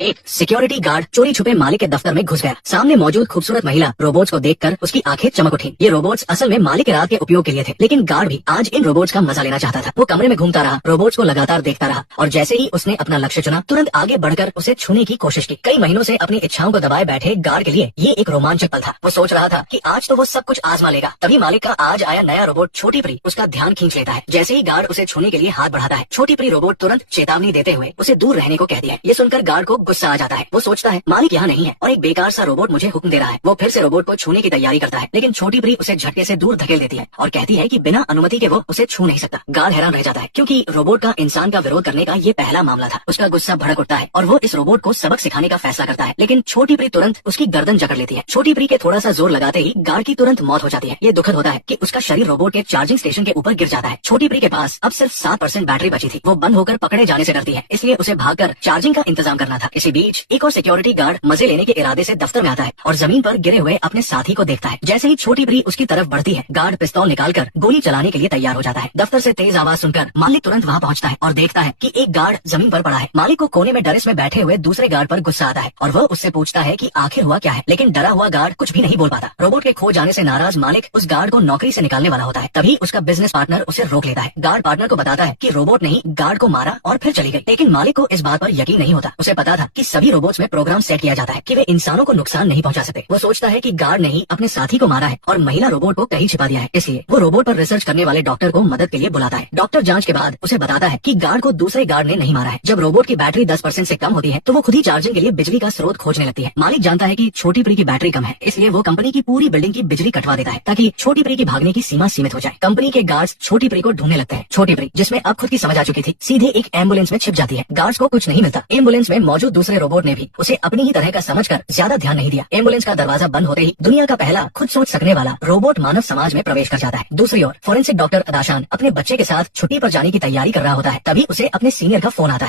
एक security guard चोरी छुपे मालिक के दफ्तर में घुस गया। सामने मौजूद खूबसूरत महिला रोबोट्स को देखकर उसकी आंखें चमक उठी। ये रोबोट्स असल में मालिक के रात के उपयोग के लिए थे, लेकिन गार्ड भी आज इन रोबोट्स का मजा लेना चाहता था। वो कमरे में घूमता रहा, रोबोट्स को लगातार देखता रहा और जैसे ही उसने अपना लक्ष्य चुना, तुरंत आगे बढ़कर उसे छूने की कोशिश की। कई महीनों से अपनी इच्छाओं को दबाए बैठे गार्ड के लिए ये एक रोमांचक पल था। वो सोच रहा था कि आज तो वो सब कुछ आजमा लेगा। तभी मालिक का आज आया नया रोबोट छोटी परी उसका ध्यान खींच लेता है। जैसे ही गार्ड उसे छूने के लिए हाथ बढ़ाता है, छोटी परी रोबोट तुरंत चेतावनी देते हुए उसे दूर रहने को कहती है। ये सुनकर गार्ड को गुस्सा आ जाता है। वो सोचता है मालिक यहाँ नहीं है और एक बेकार सा रोबोट मुझे हुक्म दे रहा है। वो फिर से रोबोट को छूने की तैयारी करता है, लेकिन छोटी परी उसे झटके से दूर धकेल देती है और कहती है कि बिना अनुमति के वो उसे छू नहीं सकता। गार्ड हैरान रह जाता है, क्योंकि रोबोट का इंसान का विरोध करने का ये पहला मामला था। उसका गुस्सा भड़क उठता है और वो इस रोबोट को सबक सिखाने का फैसला करता है, लेकिन छोटी परी तुरंत उसकी गर्दन जकड़ लेती है। छोटी परी के थोड़ा सा जोर लगाते ही गार्ड की तुरंत मौत हो जाती है। ये दुखद होता है कि उसका शरीर रोबोट के चार्जिंग स्टेशन के ऊपर गिर जाता है। छोटी परी के पास अब सिर्फ 7% बैटरी बची थी। वो बंद होकर पकड़े जाने से डरती है, इसलिए उसे भागकर चार्जिंग का इंतजाम करना था। इसी बीच एक और सिक्योरिटी गार्ड मजे लेने के इरादे से दफ्तर में आता है और जमीन पर गिरे हुए अपने साथी को देखता है। जैसे ही छोटी परी उसकी तरफ बढ़ती है, गार्ड पिस्तौल निकालकर गोली चलाने के लिए तैयार हो जाता है। दफ्तर से तेज आवाज सुनकर मालिक तुरंत वहाँ पहुँचता है और देखता है कि एक गार्ड जमीन पर पड़ा है। मालिक को कोने में डरेस में बैठे हुए दूसरे गार्ड पर गुस्सा आता है और वह उससे पूछता है कि आखिर हुआ क्या है, लेकिन डरा हुआ गार्ड कुछ भी नहीं बोल पाता। रोबोट के खो जाने से नाराज मालिक उस गार्ड को नौकरी से निकालने वाला होता है। तभी उसका बिजनेस पार्टनर उसे रोक लेता है। गार्ड पार्टनर को बताता है कि रोबोट ने ही गार्ड को मारा और फिर चली गई, लेकिन मालिक को इस बात पर यकीन नहीं होता। उसे पता था कि सभी रोबोट्स में प्रोग्राम सेट किया जाता है कि वे इंसानों को नुकसान नहीं पहुंचा सकते। वो सोचता है कि गार्ड ने ही अपने साथी को मारा है और महिला रोबोट को कहीं छिपा दिया है। इसलिए वो रोबोट पर रिसर्च करने वाले डॉक्टर को मदद के लिए बुलाता है। डॉक्टर जांच के बाद उसे बताता है कि गार्ड को दूसरे गार्ड ने नहीं मारा है। जब रोबोट की बैटरी 10% से कम होती है तो वो खुद ही चार्जिंग के लिए बिजली का स्रोत खोजने लगती है। मालिक जानता है कि छोटी परी की बैटरी कम है, इसलिए वो कंपनी की पूरी बिल्डिंग की बिजली कटवा देता है ताकि छोटी परी की भागने की सीमा सीमित हो जाए। कंपनी के गार्ड्स छोटी परी को ढूंढने लगते हैं। छोटी परी, जिसमें अब खुद की समझ आ चुकी थी, सीधे एक एम्बुलेंस में छिप जाती है। गार्ड्स को कुछ नहीं मिलता। एम्बुलेंस में मौजूद दूसरे रोबोट ने भी उसे अपनी ही तरह का समझकर ज्यादा ध्यान नहीं दिया। एम्बुलेंस का दरवाजा बंद होते ही दुनिया का पहला खुद सोच सकने वाला रोबोट मानव समाज में प्रवेश कर जाता है। दूसरी ओर फोरेंसिक डॉक्टर अदाशान अपने बच्चे के साथ छुट्टी पर जाने की तैयारी कर रहा होता है। तभी उसे अपने सीनियर का फोन आता है।